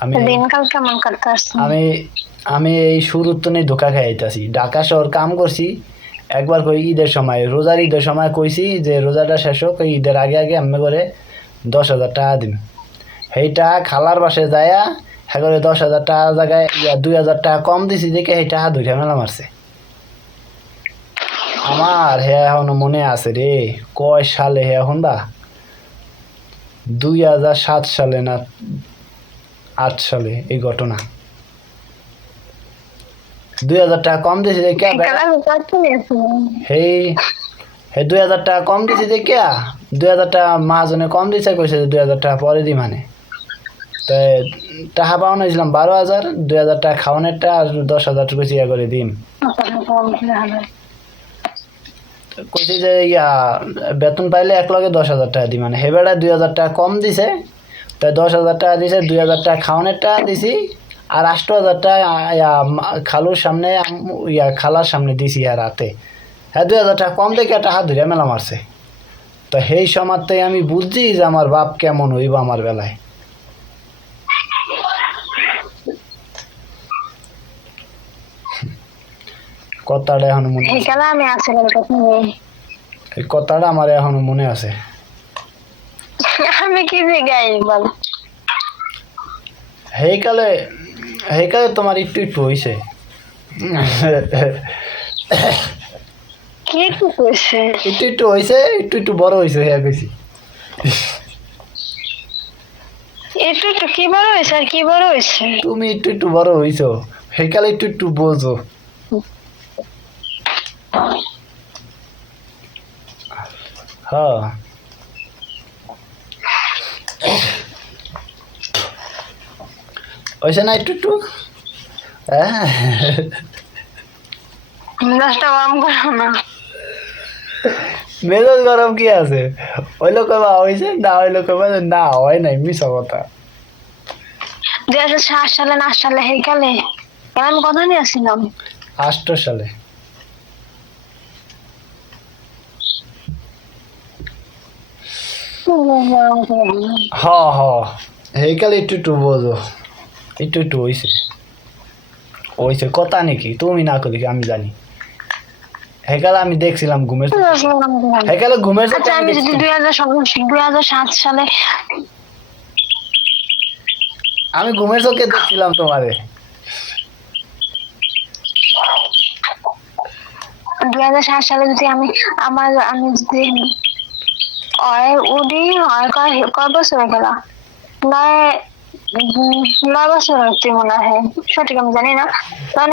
আমি দিনকাল কেমন কাটতেছে? আমি আমি এই শুরুর তো নেই ধোকা খাইতেছি। ঢাকা শহর কাম করছি একবার কই ঈদের সময় রোজার ঈদের সময় কইছি যে রোজাটা শেষ হোক ঈদের আগে আগে আমি করে দশ হাজার টাকা দিন সেইটা খালার বাসে যায়া হ্যাঁ করে দশ হাজার টাকা জায়গায় ইয়া দুই হাজার টাকা কম দিছি দেখে সেই টাকা ধরে মেলা মারছে। আমার হে এখনও মনে আছে রে কয় সালে হে এখন বা? দুই হাজার সাত সালে না আট সালে এই ঘটনা। দুই হাজার টাকা কম দিয়েছি কত নিয়েছে সেই হে দুই হাজার টাকা কম দিয়েছি দেখে দুই হাজার টাকা মাহাজনে কম দিছে কইছে যে দুই হাজার টাকা পরে দি মানে তো টাকা পাওয়ানো বারো হাজার দুই হাজার টাকা খাওয়ানোরটা আর দশ হাজার টাকা ইয়া করে কইছে যে ইয়া বেতন পাইলে এক লগে দশ হাজার টাকা দি মানে হেবেড়া দুই হাজার টাকা কম দিছে তাই দশ হাজার টাকা দিছে দুই হাজার টাকা খাওয়ানোর টাকা দিছি আর আষ্ট হাজার টাকা খালুর সামনে ইয়া খালার সামনে দিছি আর রাতে। হ্যাঁ দুই হাজার টাকা কম দেখে একটা হাত ধরে মেলা মারছে। তো সেই সময়তে আমি বুঝছি যে আমার বাপ কেমন হইব আমার বেলায়। কথাটা এখন মনে কথাটা আমার এখন মনে আছে। আমি কি যে গাই বল। সেইকালে সেইকালে তোমার একটু একটু হয়েছে কি কি কইছে একটু একটু হয়েছে একটু একটু বড় হয়েছে হ্যাঁ বেশি একটু একটু কি বড় হয়েছে আর কি বড় হয়েছে তুমি একটু একটু বড় হয়েছো সেইকালে একটু একটু বোঝো। হ্যাঁ। হয়েছে না একটু একটু? হ্যাঁ। দশটা গরম করো না মেজাজ গরম কি আছে? হইল কবা হয়েছে? না হইল কবা না হয় নাই মিশা কথা। দুই হাজার সাত সালে না সালে এই কালে কাল আমি কথা নিয়ে আসছিলাম। আষ্ট সালে। হ হ। সেইকালে একটু একটু বোঝো। একটু একটু হয়েছে হয়েছে কথা নাকি? তুমি না করি আমি জানি? সেকালে আমি দেখছিলাম ঘুমের সেকালে ঘুমের আচ্ছা আমি যদি দুই হাজার দুই হাজার সাত সালে আমি ঘুমের চোখে দেখছিলাম তোমারে। দুই হাজার সাত সালে যদি আমি আমার আমি যদি কয় বছর গেল নয় নয় বছর হচ্ছে মনে হয় সঠিক আমি জানি না নয়